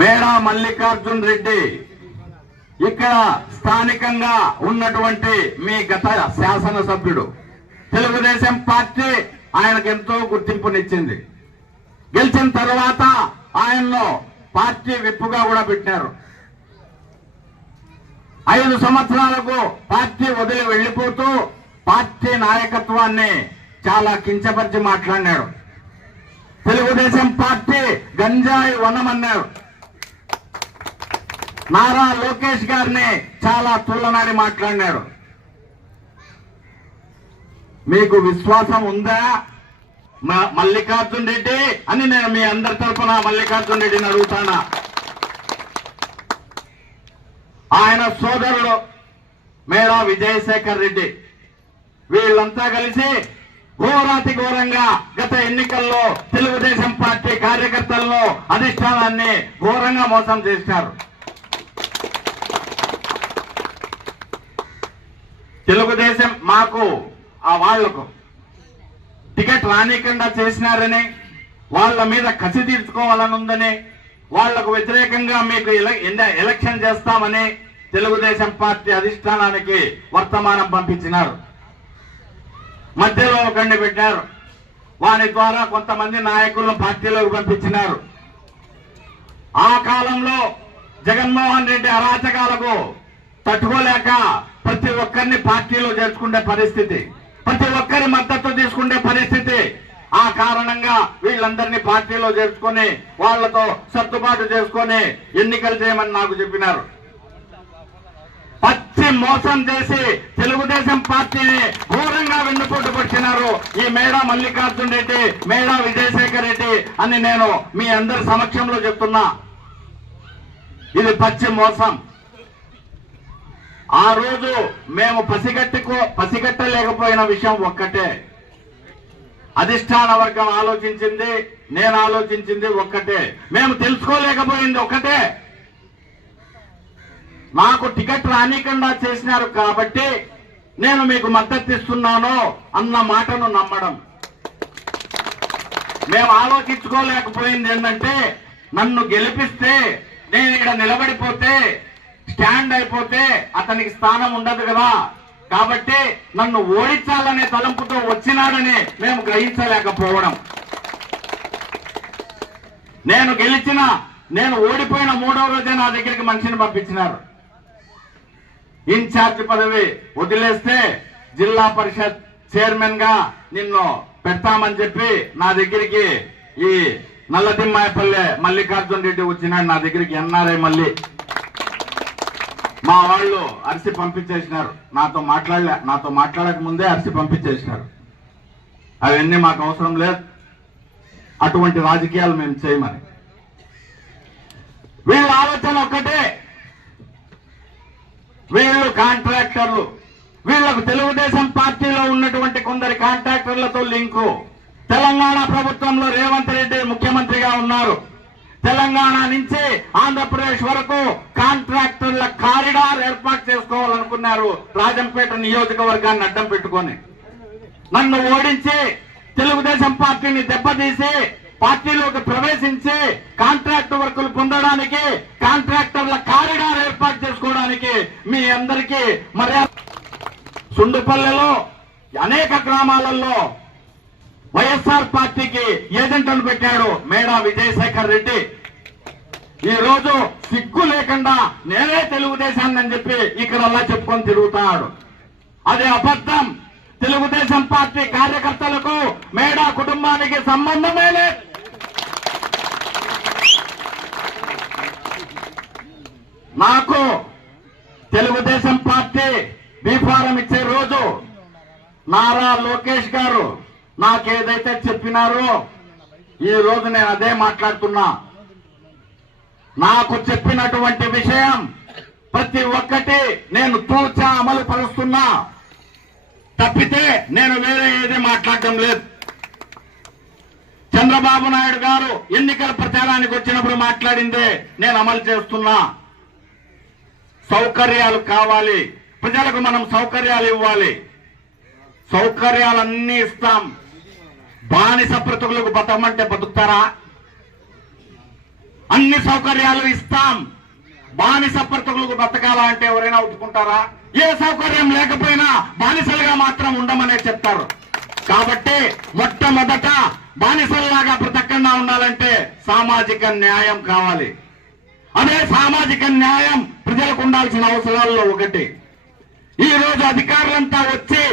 మేడా మల్లికార్జున్ రెడ్డి ఇక్కడ స్థానికంగా ఉన్నటువంటి మీ గత శాసనసభ్యుడు. తెలుగుదేశం పార్టీ ఆయనకు ఎంతో గుర్తింపునిచ్చింది. గెలిచిన తర్వాత ఆయన్ను పార్టీ విప్పుగా కూడా పెట్టారు. 5 సంవత్సరాలకు పార్టీ వదిలి వెళ్లిపోతూ పార్టీ నాయకత్వాన్ని చాలా కించపరిచి మాట్లాడినాడు. తెలుగుదేశం పార్టీ గంజాయి వనమన్నారు. నారా లోకేష్ గారిని చాలా తులనాడి మాట్లాడినాడు. మీకు విశ్వాసం ఉందా మల్లికార్జున్ రెడ్డి అని నేను మీ అందరి తరఫున మల్లికార్జున్ రెడ్డిని అడుగుతానా. ఆయన సోదరుడు మేడా విజయశేఖర్ రెడ్డి వీళ్ళంతా కలిసి ఘోరాతి ఘోరంగా గత ఎన్నికల్లో తెలుగుదేశం పార్టీ కార్యకర్తలను అధిష్టానాన్ని ఘోరంగా మోసం చేశారు. తెలుగుదేశం మాకు వాళ్లకు టికెట్ రానికుండా చేసినారని, వాళ్ళ మీద కసి తీర్చుకోవాలని ఉందని, వాళ్లకు వ్యతిరేకంగా మీకు ఎలక్షన్ చేస్తామని తెలుగుదేశం పార్టీ అధిష్టానానికి వర్తమానం పంపించినారు. మధ్యలో ఒకరిని పెట్టారు. వారి ద్వారా కొంతమంది నాయకులను పార్టీలోకి పంపించినారు. ఆ కాలంలో జగన్మోహన్ రెడ్డి అరాచకాలకు తట్టుకోలేక ప్రతి ఒక్కరిని పార్టీలో చేర్చుకునే పరిస్థితి, ప్రతి ఒక్కరి మద్దతు తీసుకునే పరిస్థితి. ఆ కారణంగా వీళ్ళందరినీ పార్టీలో చేర్చుకొని వాళ్లతో సర్దుబాటు చేసుకొని ఎన్నికలు చేయమని నాకు చెప్పినారు. పచ్చి మోసం చేసి తెలుగుదేశం పార్టీని ఘోరంగా వెన్నుపోటు పట్టినారు ఈ మేడా మల్లికార్జున్ రెడ్డి, మేడా విజయశేఖర్ రెడ్డి అని నేను మీ అందరి సమక్షంలో చెప్తున్నా. ఇది పచ్చి మోసం. ఆ రోజు మేము పసిగట్టలేకపోయిన విషయం ఒక్కటే. అధిష్టాన వర్గం ఆలోచించింది, నేను ఆలోచించింది ఒక్కటే. మేము తెలుసుకోలేకపోయింది ఒక్కటే. నాకు టికెట్ రానికుండా చేసినారు కాబట్టి నేను మీకు మద్దతు ఇస్తున్నాను అన్న మాటను నమ్మడం. మేము ఆలోచించుకోలేకపోయింది ఏంటంటే, నన్ను గెలిపిస్తే నేను ఇక్కడ నిలబడిపోతే స్టాండ్ అయిపోతే అతనికి స్థానం ఉండదు కదా, కాబట్టి నన్ను ఓడించాలనే తలంపుతో వచ్చినాడని మేము గ్రహించలేకపోవడం. నేను ఓడిపోయిన 3వ రోజే నా దగ్గరికి మనిషిని పంపించినారు. ఇన్ఛార్జ్ పదవి వదిలేస్తే జిల్లా పరిషత్ చైర్మన్ గా నిన్ను పెడతామని చెప్పి నా దగ్గరికి ఈ నల్లదిమ్మాయపల్లె మల్లికార్జున్ రెడ్డి వచ్చినాడు. నా దగ్గరికి ఎన్ఆర్ఐ మళ్ళీ మా వాళ్ళు అరిసి పంపించేసినారు. నాతో మాట్లాడక ముందే అరిసి పంపించేసినారు. అవన్నీ మాకు అవసరం లేదు, అటువంటి రాజకీయాలు మేము చేయమని. వీళ్ళ ఆలోచన ఒక్కటే. వీళ్ళు కాంట్రాక్టర్లు. వీళ్లకు తెలుగుదేశం పార్టీలో ఉన్నటువంటి కొందరి కాంట్రాక్టర్లతో లింకు. తెలంగాణ ప్రభుత్వంలో రేవంత్ రెడ్డి ముఖ్యమంత్రిగా ఉన్నారు. తెలంగాణ నుంచి ఆంధ్రప్రదేశ్ వరకు కాంట్రాక్టర్ల కారిడార్ ఏర్పాటు చేసుకోవాలనుకున్నారు. రాజంపేట నియోజకవర్గాన్ని అడ్డం పెట్టుకొని నన్ను ఓడించి తెలుగుదేశం పార్టీని దెబ్బతీసి పార్టీలోకి ప్రవేశించి కాంట్రాక్ట్ వర్కులు పొందడానికి, కాంట్రాక్టర్ల కారిడార్ ఏర్పాటు చేసుకోవడానికి మీ అందరికీ మర్యాద. సుండుపల్లెలో అనేక గ్రామాలలో వైఎస్ఆర్ పార్టీకి ఏజెంట్లను పెట్టాడు మేడా విజయశేఖర్ రెడ్డి. ఈ రోజు సిగ్గు లేకుండా నేనే తెలుగుదేశాన్ని అని చెప్పి ఇక్కడ అలా చెప్పుకొని తిరుగుతాడు. అది అబద్ధం. తెలుగుదేశం పార్టీ కార్యకర్తలకు మేడా కుటుంబానికి సంబంధమే లేదు. నాకు తెలుగుదేశం పార్టీ బీఫారం ఇచ్చే రోజు నారా లోకేష్ గారు నాకేదైతే చెప్పినారో ఈ రోజు నేను అదే మాట్లాడుతున్నా. నాకు చెప్పినటువంటి విషయం ప్రతి ఒక్కటి నేను తూచా అమలు పరుస్తున్నా తప్పితే నేను వేరే ఏది మాట్లాడటం లేదు. చంద్రబాబు నాయుడు గారు ఎన్నికల ప్రచారానికి వచ్చినప్పుడు మాట్లాడిందే నేను అమలు చేస్తున్నా. సౌకర్యాలు కావాలి, ప్రజలకు మనం సౌకర్యాలు ఇవ్వాలి. సౌకర్యాలన్నీ ఇస్తాం. బానిస బ్రతుకులకు బతకమంటే బతుకుతారా? అన్ని సౌకర్యాలు ఇస్తాం. బానిస బ్రతుకులకు బ్రతకాలా అంటే ఎవరైనా ఒప్పుకుంటారా? ఏ సౌకర్యం లేకపోయినా బానిసలుగా మాత్రం ఉండమనే చెప్తారు. కాబట్టి మొట్టమొదట బానిసల్లాగా బ్రతకకుండా ఉండాలంటే సామాజిక న్యాయం కావాలి. అదే సామాజిక న్యాయం ప్రజలకు ఉండాల్సిన అవసరాల్లో ఒకటి. ఈ రోజు అధికారులంతా వచ్చి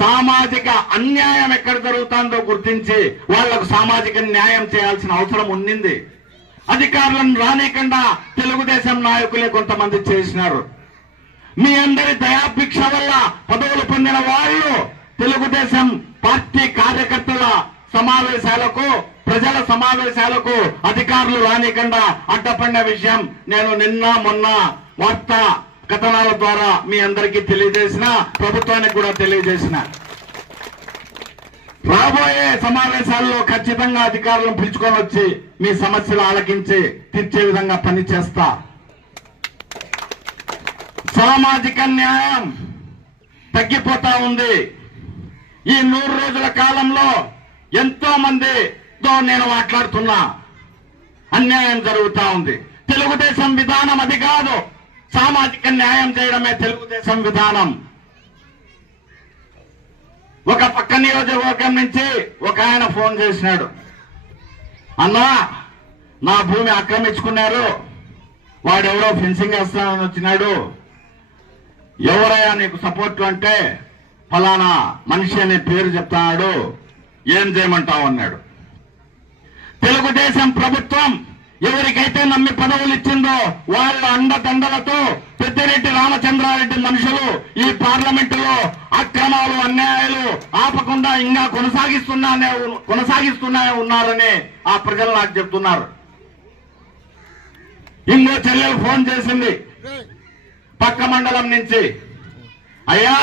సామాజిక అన్యాయం ఎక్కడ జరుగుతుందో గుర్తించి వాళ్లకు సామాజిక న్యాయం చేయాల్సిన అవసరం ఉండింది. అధికారులను రానికుండా తెలుగుదేశం నాయకులే కొంతమంది చేసినారు. మీ అందరి దయాభిక్ష వల్ల పదవులు పొందిన వాళ్ళు తెలుగుదేశం పార్టీ కార్యకర్తల సమావేశాలకు, ప్రజల సమావేశాలకు అధికారులు రానికుండా అడ్డపడిన విషయం నేను నిన్న మొన్న వార్తా కథనాల ద్వారా మీ అందరికీ తెలియజేసిన, ప్రభుత్వానికి కూడా తెలియజేసిన. రాబోయే సమావేశాల్లో ఖచ్చితంగా అధికారులను పిలుచుకొని వచ్చి మీ సమస్యలు ఆలకించి తీర్చే విధంగా పనిచేస్తా. సామాజిక న్యాయం తగ్గిపోతా ఉంది. ఈ 100 రోజుల కాలంలో ఎంతో మందితో నేను మాట్లాడుతున్నా. అన్యాయం జరుగుతా ఉంది. తెలుగుదేశం విధానం అది కాదు. సామాజిక న్యాయం చేయడమే తెలుగుదేశం విధానం. ఒక పక్క నియోజకవర్గం నుంచి ఒక ఆయన ఫోన్ చేసినాడు, అన్నా నా భూమి ఆక్రమించుకున్నారు, వాడెవడో ఫెన్సింగ్ వేస్తానని వచ్చినాడు, ఎవరయ్యా నీకు సపోర్ట్ అంటే ఫలానా మనిషి అనే పేరు చెప్తాడు, ఏం చేయమంటావు అన్నాడు. తెలుగుదేశం ప్రభుత్వం ఎవరికైతే నమ్మి పదవులు ఇచ్చిందో వాళ్ళ అండదండలతో పెద్దిరెడ్డి రామచంద్రారెడ్డి మనుషులు ఈ పార్లమెంటులో అక్రమాలు, అన్యాయాలు ఆపకుండా ఇంకా కొనసాగిస్తూనే ఉన్నారని ఆ ప్రజలు నాకు చెప్తున్నారు. ఇంకో చెల్లెలు ఫోన్ చేసింది పక్క మండలం నుంచి, అయ్యా